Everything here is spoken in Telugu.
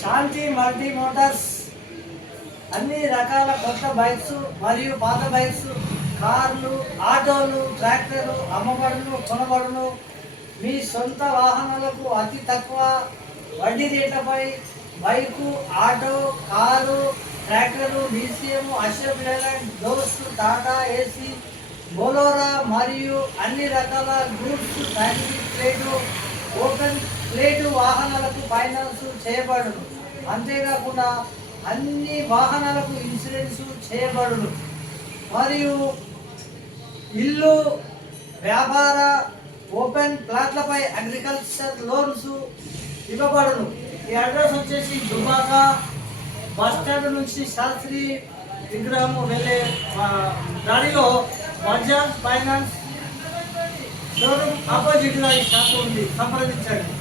శాంతి మల్టీ మోటార్స్ అన్ని రకాల కొత్త బైక్స్ మరియు పాత బైక్స్, కార్లు, ఆటోలు, ట్రాక్టర్లు అమ్మబడును, కొనబడును. మీ సొంత వాహనాలకు అతి తక్కువ వడ్డీ రేట్లపై బైకు, ఆటో, కారు, ట్రాక్టర్లు, డీసీఎం, అశోక్ లేలాండ్, దోస్త్, టాటా ఏసీ, బొలోరా మరియు అన్ని రకాల goods family plate, open plate వాహనాలకు ఫైనాన్స్ చేయబడును. అంతేకాకుండా అన్ని వాహనాలకు ఇన్సూరెన్స్ చేయబడును. మరియు ఇల్లు, వ్యాపార, ఓపెన్ ప్లాట్లపై అగ్రికల్చర్ లోన్స్ ఇవ్వబడును. ఈ అడ్రస్ వచ్చేసి దుబాక బస్ స్టాండ్ నుంచి శాస్త్రి విగ్రహం వెళ్ళే దారిలో బజాజ్ ఫైనాన్స్ షోరూమ్ ఆపోజిట్లో ఈ షాప్ ఉంది. సంప్రదించండి.